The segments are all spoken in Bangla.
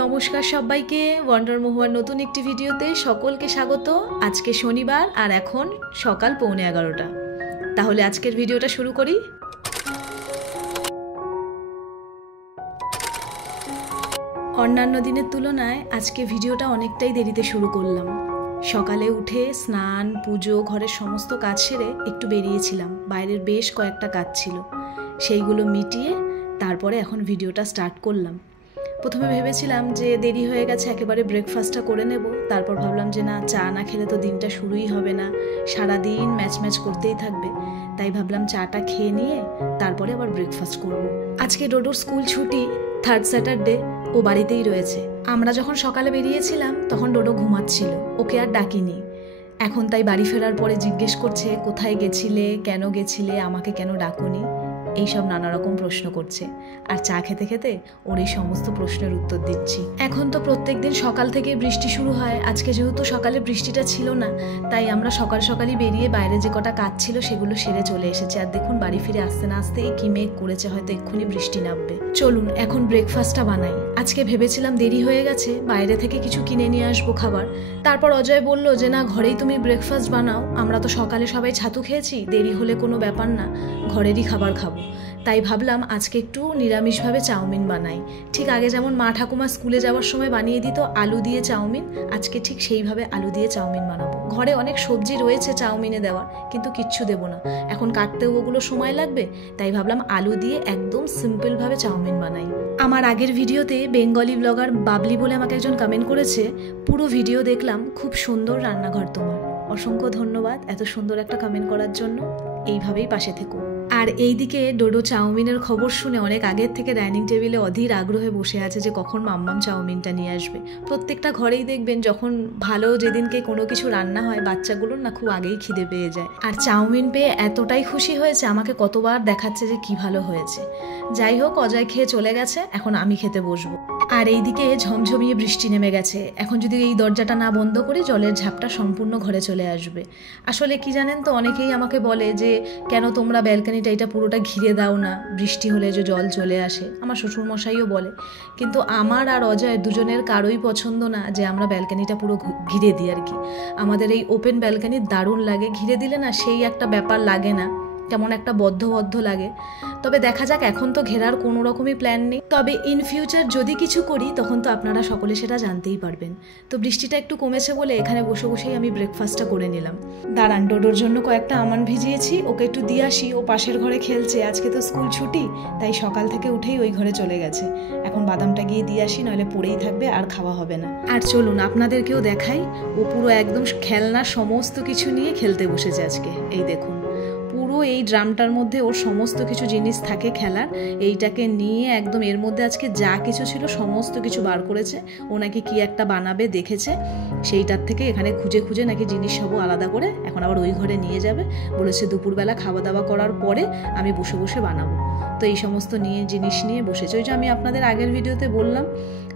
নমস্কার সবাইকে, ওয়ান্ডার মহুয়ার নতুন একটি ভিডিওতে সকলকে স্বাগত। আজকে শনিবার আর এখন সকাল 11:15। তাহলে আজকের ভিডিওটা শুরু করি। অন্যান্য দিনের তুলনায় আজকে ভিডিওটা অনেকটাই দেরিতে শুরু করলাম। সকালে উঠে স্নান, পুজো, ঘরের সমস্ত কাজ সেরে একটু বেরিয়েছিলাম। বাইরের বেশ কয়েকটা কাজ ছিল, সেইগুলো মিটিয়ে তারপরে এখন ভিডিওটা স্টার্ট করলাম। প্রথমে ভেবেছিলাম যে দেরি হয়ে গেছে, একেবারে ব্রেকফাস্টটা করে নেব। তারপর ভাবলাম যে না, চা না খেলে তো দিনটা শুরুই হবে না, সারাদিন ম্যাচ করতেই থাকবে। তাই ভাবলাম চাটা খেয়ে নিয়ে তারপরে আবার ব্রেকফাস্ট করব। আজকে ডোডোর স্কুল ছুটি, 3rd স্যাটারডে, ও বাড়িতেই রয়েছে। আমরা যখন সকালে বেরিয়েছিলাম তখন ডোডো ঘুমাচ্ছিল, ওকে আর ডাকিনি। এখন তাই বাড়ি ফেরার পরে জিজ্ঞেস করছে, কোথায় গেছিলে, কেন গেছিলে, আমাকে কেন ডাকুনি, এইসব নানা রকম প্রশ্ন করছে। আর চা খেতে খেতে ওর এই সমস্ত প্রশ্নের উত্তর দিচ্ছি। এখন তো প্রত্যেকদিন সকাল থেকে বৃষ্টি শুরু হয়। আজকে যেহেতু সকালে বৃষ্টিটা ছিল না, তাই আমরা সকালই বেরিয়ে বাইরে যে কটা কাজ ছিল সেগুলো সেরে চলে এসেছি। আর দেখুন, বাড়ি ফিরে আসতে না আসতেই কি মেঘ করেছে, হয়তো এক্ষুনি বৃষ্টি নামবে। চলুন এখন ব্রেকফাস্টটা বানাই। আজকে ভেবেছিলাম দেরি হয়ে গেছে, বাইরে থেকে কিছু কিনে নিয়ে আসবো খাবার। তারপর অজয় বলল যে না, ঘরেই তুমি ব্রেকফাস্ট বানাও, আমরা তো সকালে সবাই ছাতু খেয়েছি, দেরি হলে কোনো ব্যাপার না, ঘরেরই খাবার খাবো। তাই ভাবলাম আজকে একটু নিরামিষভাবে চাউমিন বানাই। ঠিক আগে যেমন মা ঠাকুমা স্কুলে যাওয়ার সময় বানিয়ে দিত আলু দিয়ে চাউমিন, আজকে ঠিক সেইভাবে আলু দিয়ে চাউমিন বানাবো। ঘরে অনেক সবজি রয়েছে চাউমিনে দেওয়ার, কিন্তু কিচ্ছু দেবো না, এখন কাটতেও ওগুলো সময় লাগবে। তাই ভাবলাম আলু দিয়ে একদম সিম্পলভাবে চাউমিন বানাই। আমার আগের ভিডিওতে বেঙ্গলি ব্লগার বাবলি বলে আমাকে একজন কমেন্ট করেছে, পুরো ভিডিও দেখলাম, খুব সুন্দর রান্নাঘর তোমার। অসংখ্য ধন্যবাদ এত সুন্দর একটা কমেন্ট করার জন্য। এইভাবেই পাশে থেকো। আর এইদিকে ডোডো চাউমিনের খবর শুনে অনেক আগের থেকে ডাইনিং টেবিলে অধীর আগ্রহে বসে আছে যে কখন মাম্মাম চাউমিনটা নিয়ে আসবে। প্রত্যেকটা ঘরেই দেখবেন যখন ভালো যেদিনকে কোনো কিছু রান্না হয়, বাচ্চাগুলোর না খুব আগেই খিদে পেয়ে যায়। আর চাউমিন পেয়ে এতটাই খুশি হয়েছে, আমাকে কতবার দেখাচ্ছে যে কি ভালো হয়েছে। যাই হোক, অজয় খেয়ে চলে গেছে, এখন আমি খেতে বসবো। আর এইদিকে ঝমঝমিয়ে বৃষ্টি নেমে গেছে। এখন যদি এই দরজাটা না বন্ধ করি, জলের ঝাপটা সম্পূর্ণ ঘরে চলে আসবে। আসলে কি জানেন তো, অনেকেই আমাকে বলে যে কেন তোমরা ব্যালকনিটা এটা পুরোটা ঘিরে দাও না, বৃষ্টি হলে যে জল চলে আসে। আমার শ্বশুরমশাইও বলে, কিন্তু আমার আর অজয় দুজনের কারোই পছন্দ না যে আমরা ব্যালকনিটা পুরো ঘিরে দিই আর কি। আমাদের এই ওপেন ব্যালকনি দারুণ লাগে, ঘিরে দিলে না সেই একটা ব্যাপার লাগে না, কেমন একটা বদ্ধ লাগে। তবে দেখা যাক, এখন তো ঘেরার কোনো রকমই প্ল্যান নেই। তবে ইন ফিউচার যদি কিছু করি তখন তো আপনারা সকলে সেটা জানতেই পারবেন। তো বৃষ্টিটা একটু কমেছে বলে এখানে বসেই আমি ব্রেকফাস্টটা করে নিলাম। দাঁড়ান, ডোডোর জন্য কয়েকটা আমান ভিজিয়েছি, ওকে একটু দিয়ে আসি। ও পাশের ঘরে খেলছে, আজকে তো স্কুল ছুটি, তাই সকাল থেকে উঠেই ওই ঘরে চলে গেছে। এখন বাদামটা গিয়ে দিয়ে আসি, নইলে পড়েই থাকবে, আর খাওয়া হবে না। আর চলুন আপনাদেরকেও দেখাই, ও পুরো একদম খেলনা সমস্ত কিছু নিয়ে খেলতে বসেছে আজকে। এই দেখুন, পুরো এই ড্রামটার মধ্যে ওর সমস্ত কিছু জিনিস থাকে খেলার। এইটাকে নিয়ে একদম এর মধ্যে আজকে যা কিছু ছিল সমস্ত কিছু বার করেছে। ও নাকি কি একটা বানাবে দেখেছে, সেইটার থেকে এখানে খুঁজে নাকি জিনিস সব আলাদা করে এখন আবার ওই ঘরে নিয়ে যাবে। বলেছে দুপুরবেলা খাওয়া দাওয়া করার পরে আমি বসে বানাবো। তো এই সমস্ত জিনিস নিয়ে বসেছে। ওই যে আমি আপনাদের আগের ভিডিওতে বললাম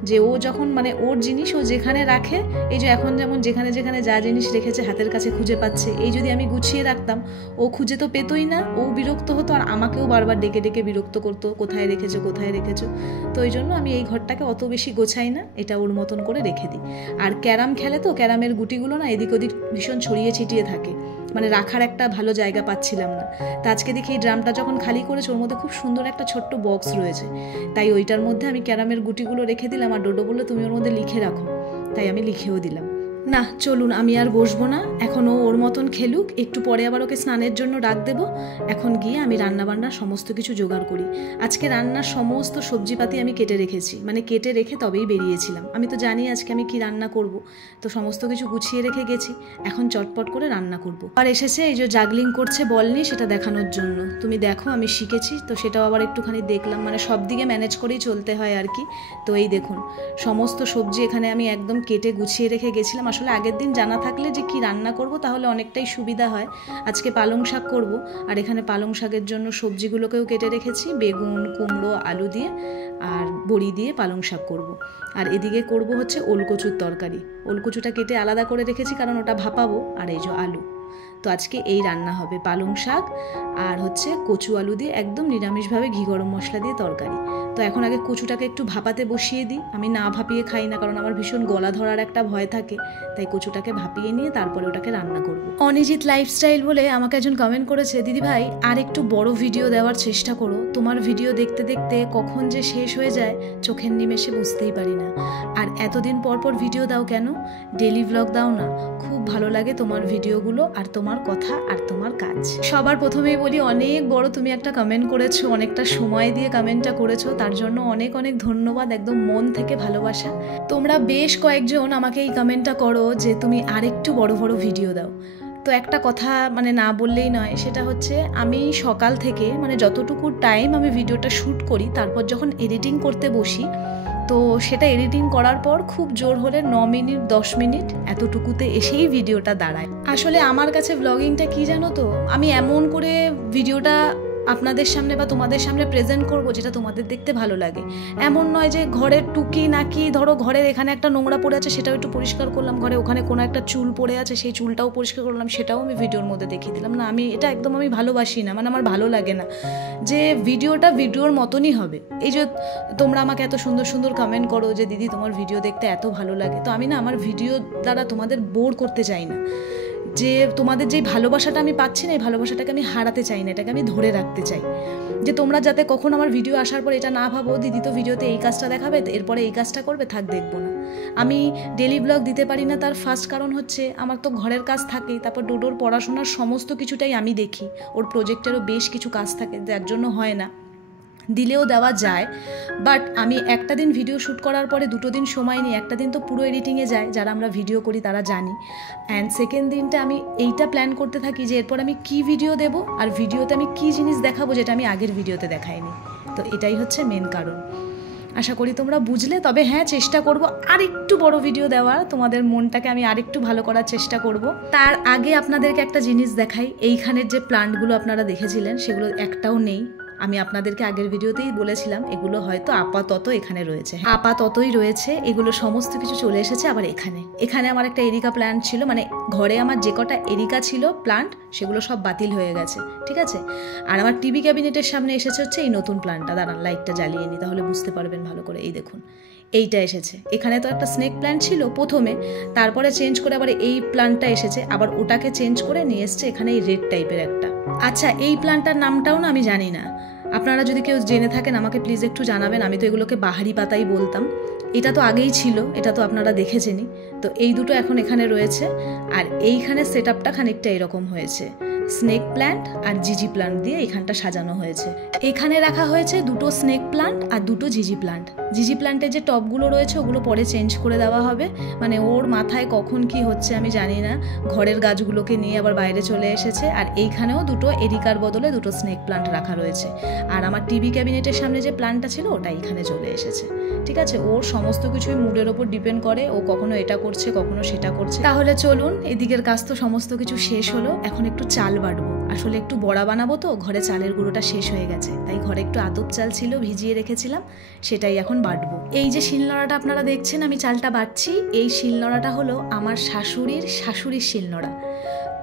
যে ও যখন ওর জিনিস ও যেখানে রাখে, এই যে এখন যেমন যেখানে যা জিনিস রেখেছে হাতের কাছে খুঁজে পাচ্ছে, এই যদি আমি গুছিয়ে রাখতাম ও খুঁজে তো পেতই না, ও বিরক্ত হতো, আর আমাকেও বারবার ডেকে বিরক্ত করতো, কোথায় রেখেছো। তো ওই জন্য আমি এই ঘরটাকে অত বেশি গোছাই না, এটা ওর মতন করে রেখে দিই। আর ক্যারাম খেলে তো, ক্যারামের গুটিগুলো না এদিক ওদিক ভীষণ ছড়িয়ে ছিটিয়ে থাকে, রাখার একটা ভালো জায়গা পাচ্ছিলাম না। তা আজকে দেখি এই ড্রামটা যখন খালি করেছে, ওর মধ্যে খুব সুন্দর একটা ছোট্ট বক্স রয়েছে, তাই ওইটার মধ্যে আমি ক্যারামের গুটিগুলো রেখে দিলাম। আর ডোডো বললো তুমি ওর মধ্যে লিখে রাখো, তাই আমি লিখেও দিলাম। না চলুন, আমি আর বসবো না, এখন ও ওর মতন খেলুক। একটু পরে আবার ওকে স্নানের জন্য ডাক দেবো। এখন গিয়ে আমি রান্নাবান্নার সমস্ত কিছু জোগাড় করি। আজকে রান্নার সমস্ত সবজিপাতি আমি কেটে রেখেছি, কেটে রেখে তবেই বেরিয়েছিলাম। আমি তো জানি আজকে আমি কি রান্না করব, তো সমস্ত কিছু গুছিয়ে রেখে গেছি। এখন চটপট করে রান্না করব। আর এসেছে এই যে জাগলিং করছে বল নিয়ে, সেটা দেখানোর জন্য। তুমি দেখো আমি শিখেছি, তো সেটাও আবার একটুখানি দেখলাম। সব দিকে ম্যানেজ করেই চলতে হয় আর কি। তো এই দেখুন, সমস্ত সবজি এখানে আমি একদম কেটে গুছিয়ে রেখে গেছিলাম। আসলে আগের দিন জানা থাকলে যে কি রান্না করব তাহলে অনেকটাই সুবিধা হয়। আজকে পালং শাক করব, আর এখানে পালং শাকের জন্য সবজিগুলোকেও কেটে রেখেছি, বেগুন, কুমড়ো, আলু দিয়ে আর বড়ি দিয়ে পালং শাক করব। আর এদিকে করব হচ্ছে ওলকচুর তরকারি। ওলকচুটা কেটে আলাদা করে রেখেছি কারণ ওটা ভাপাবো। আর এই যে আলু, তো আজকে এই রান্না হবে, পালং শাক আর হচ্ছে কচু আলু দিয়ে একদম নিরামিষভাবে ঘি গরম মশলা দিয়ে তরকারি। তো এখন আগে কচুটাকে একটু ভাপাতে বসিয়ে দিই। আমি না ভাপিয়ে খাই না, কারণ আমার ভীষণ গলা ধরার একটা ভয় থাকে, তাই কচুটাকে ভাপিয়ে নিয়ে তারপরে ওটাকে রান্না করব। অনিজিৎ লাইফস্টাইল বলে আমাকে একজন কমেন্ট করেছে, দিদি ভাই আর একটু বড় ভিডিও দেওয়ার চেষ্টা করো, তোমার ভিডিও দেখতে দেখতে কখন যে শেষ হয়ে যায় চোখের নিমেষে বুঝতেই পারি না। আর এতদিন পর পর ভিডিও দাও কেন, ডেলি ব্লগ দাও না, খুব ভালো লাগে তোমার ভিডিওগুলো আর তোমার কথা আর তোমার কাজ। সবার প্রথমেই বলি, অনেক বড় তুমি একটা কমেন্ট করেছো, অনেকটা সময় দিয়ে কমেন্টটা করেছো, তার জন্য অনেক অনেক ধন্যবাদ, একদম মন থেকে ভালোবাসা। তোমরা বেশ কয়েকজন আমাকে এই কমেন্টটা করো যে তুমি আরেকটু বড় বড় ভিডিও দাও। তো একটা কথা মানে না বললেই নয়, সেটা হচ্ছে আমি সকাল থেকে মানে যতটুকু টাইম আমি ভিডিওটা শ্যুট করি, তারপর যখন এডিটিং করতে বসি, তো সেটা এডিটিং করার পর খুব জোর হলে 9 মিনিট 10 মিনিট এতটুকুতে এসেই ভিডিওটা দাঁড়ায়। আসলে আমার কাছে ব্লগিংটা কি জানো তো, আমি এমন করে ভিডিওটা আপনাদের সামনে বা তোমাদের সামনে প্রেজেন্ট করবো যেটা তোমাদের দেখতে ভালো লাগে। এমন নয় যে ঘরের টুকি নাকি, ধরো ঘরের এখানে একটা নোংরা পড়ে আছে সেটাও একটু পরিষ্কার করলাম, ঘরে ওখানে কোনো একটা চুল পড়ে আছে সেই চুলটাও পরিষ্কার করলাম, সেটাও আমি ভিডিওর মধ্যে দেখিয়ে দিলাম। না, আমি এটা একদম আমি ভালোবাসি না, মানে আমার ভালো লাগে না। যে ভিডিওটা ভিডিওর মতনই হবে। এই যে তোমরা আমাকে এত সুন্দর সুন্দর কমেন্ট করো যে দিদি তোমার ভিডিও দেখতে এত ভালো লাগে, তো আমি না আমার ভিডিও দ্বারা তোমাদের বোর করতে চাই না। যে তোমাদের যেই ভালোবাসাটা আমি পাচ্ছি না, এই ভালোবাসাটাকে আমি হারাতে চাই না, এটাকে আমি ধরে রাখতে চাই। যে তোমরা যাতে কখন আমার ভিডিও আসার পর এটা না ভাবো দিদি তো ভিডিওতে এই কাজটা দেখাবে, এরপরে এই কাজটা করবে, থাক দেখবো না। আমি ডেলি ব্লগ দিতে পারি না, তার ফার্স্ট কারণ হচ্ছে আমার তো ঘরের কাজ থাকেই, তারপর ডোডোর পড়াশোনার সমস্ত কিছুটাই আমি দেখি, ওর প্রজেক্টেরও বেশ কিছু কাজ থাকে, যার জন্য হয় না। দিলেও দেওয়া যায়, বাট আমি একটা দিন ভিডিও শ্যুট করার পরে 2 দিন সময় নিই, একটা দিন তো পুরো এডিটিংয়ে যায়, যারা আমরা ভিডিও করি তারা জানি। অ্যান্ড সেকেন্ড দিনটা আমি এইটা প্ল্যান করতে থাকি যে এরপর আমি কি ভিডিও দেব আর ভিডিওতে আমি কি জিনিস দেখাবো যেটা আমি আগের ভিডিওতে দেখাইনি। তো এটাই হচ্ছে মেন কারণ। আশা করি তোমরা বুঝলে। তবে হ্যাঁ, চেষ্টা করব আর একটু বড় ভিডিও দেওয়ার, তোমাদের মনটাকে আমি আরেকটু ভালো করার চেষ্টা করব। তার আগে আপনাদেরকে একটা জিনিস দেখাই, এইখানের যে প্লান্টগুলো আপনারা দেখেছিলেন সেগুলো একটাও নেই। আমি আপনাদেরকে আগের ভিডিওতেই বলেছিলাম এগুলো হয়তো আপাতত এখানে রয়েছে, আপাততই রয়েছে, এগুলো সমস্ত কিছু চলে এসেছে আবার এখানে আমার একটা এরিকা প্ল্যান্ট ছিল, মানে ঘরে আমার যে কটা এরিকা ছিল প্লান্ট সেগুলো সব বাতিল হয়ে গেছে, ঠিক আছে। আর আমার টিভি ক্যাবিনেটের সামনে এসেছে হচ্ছে এই নতুন প্ল্যান্টটা, দাঁড়ান লাইটটা জ্বালিয়ে নি তাহলে বুঝতে পারবেন ভালো করে। এই দেখুন এইটা এসেছে। এখানে তো একটা স্নেক প্ল্যান্ট ছিল প্রথমে, তারপরে চেঞ্জ করে আবার এই প্ল্যান্টটা এসেছে, আবার ওটাকে চেঞ্জ করে নিয়ে এসছে এখানে এই রেড টাইপের একটা। আচ্ছা, এই প্ল্যান্টটার নামটাও না আমি জানি না, আপনারা যদি কেউ জেনে থাকেন আমাকে প্লিজ একটু জানাবেন। আমি তো এগুলোকে বাহারি পাতাই বলতাম। এটা তো আগেই ছিল, এটা তো আপনারা দেখেছেনই। তো এই দুটো এখন এখানে রয়েছে, আর এইখানে সেট আপটা খানিকটা এরকম হয়েছে, স্নেক প্ল্যান্ট আর জিজি প্ল্যান্ট দিয়ে এখানটা সাজানো হয়েছে। এখানে রাখা হয়েছে 2টো স্নেক প্ল্যান্ট আর 2টো জিজি প্ল্যান্ট। জিজি প্ল্যান্টের যে টপগুলো রয়েছে ওগুলো পরে চেঞ্জ করে দেওয়া হবে, মানে ওর মাথায় কখন কি হচ্ছে আমি জানি না, ঘরের গাছগুলোকে নিয়ে আবার বাইরে চলে এসেছে। আর এইখানেও 2টো এরিকার বদলে 2টো স্নেক প্ল্যান্ট রাখা রয়েছে। আর আমার টিভি ক্যাবিনেটের সামনে যে প্ল্যান্টটা ছিল ওটা এখানে চলে এসেছে, ঠিক আছে। ওর সমস্ত কিছুই মুডের ওপর ডিপেন্ড করে, ও কখনো এটা করছে কখনো সেটা করছে। তাহলে চলুন, এদিকের কাজ তো সমস্ত কিছু শেষ হলো, এখন একটু চাল বাটবো। আসলে একটু বড়া বানাবো, তো ঘরে চালের গুঁড়োটা শেষ হয়ে গেছে, তাই ঘরে একটু আতপ চাল ছিল ভিজিয়ে রেখেছিলাম, সেটাই এখন বাটবো। এই যে শিলনোড়াটা আপনারা দেখছেন আমি চালটা বাটছি, এই শিলনোড়াটা হলো আমার শাশুড়ির শিলনোড়া।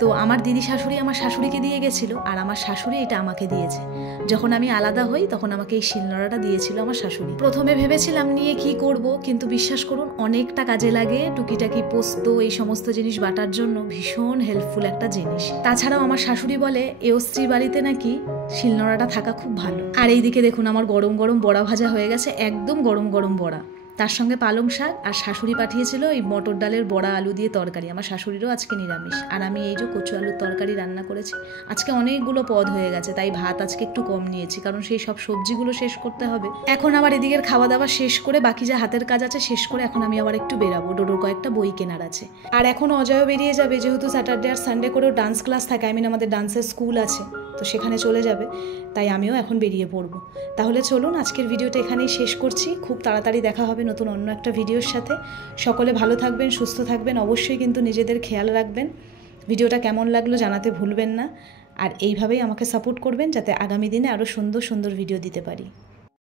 তো আমার দিদি শাশুড়ি আমার শাশুড়িকে দিয়ে গেছিলো, আর আমার শাশুড়ি এটা আমাকে দিয়েছে। যখন আমি আলাদা হই তখন আমাকে এই শিলনোড়াটা দিয়েছিল আমার শাশুড়ি। প্রথমে ভেবেছিলাম নিয়ে কি করব, কিন্তু বিশ্বাস করুন অনেকটা কাজে লাগে, টুকিটাকি পোস্ত এই সমস্ত জিনিস বাটার জন্য ভীষণ হেল্পফুল একটা জিনিস। তাছাড়াও আমার শাশুড়ি বলে এও স্ত্রী বাড়িতে নাকি শিলনোড়াটা থাকা খুব ভালো। আর এইদিকে দেখুন আমার গরম গরম বড়া ভাজা হয়ে গেছে, একদম গরম গরম বড়া, তার সঙ্গে পালং শাক, আর শাশুড়ি পাঠিয়েছিল এই মটর ডালের বড়া আলু দিয়ে তরকারি। আমার শাশুড়িরও আজকে নিরামিষ, আর আমি এই যে কচু আলুর তরকারি রান্না করেছি। আজকে অনেকগুলো পদ হয়ে গেছে, তাই ভাত আজকে একটু কম নিয়েছি, কারণ সেই সব সবজিগুলো শেষ করতে হবে। এখন আবার এদিকের খাওয়া দাওয়া শেষ করে বাকি যা হাতের কাজ আছে শেষ করে এখন আমি আবার একটু বেরাবো, ডোডোর কয়েকটা বই কেনার আছে। আর এখন অজয়ও বেরিয়ে যাবে, যেহেতু স্যাটারডে আর সানডে করেও ডান্স ক্লাস থাকে, আমাদের ডান্সের স্কুল আছে, তো সেখানে চলে যাবে, তাই আমিও এখন বেরিয়ে পড়বো। তাহলে চলুন আজকের ভিডিওটা এখানেই শেষ করছি, খুব তাড়াতাড়ি দেখা হবে নতুন অন্য একটা ভিডিওর সাথে। সকলে ভালো থাকবেন, সুস্থ থাকবেন, অবশ্যই কিন্তু নিজেদের খেয়াল রাখবেন। ভিডিওটা কেমন লাগলো জানাতে ভুলবেন না, আর এইভাবেই আমাকে সাপোর্ট করবেন যাতে আগামী দিনে আরও সুন্দর সুন্দর ভিডিও দিতে পারি।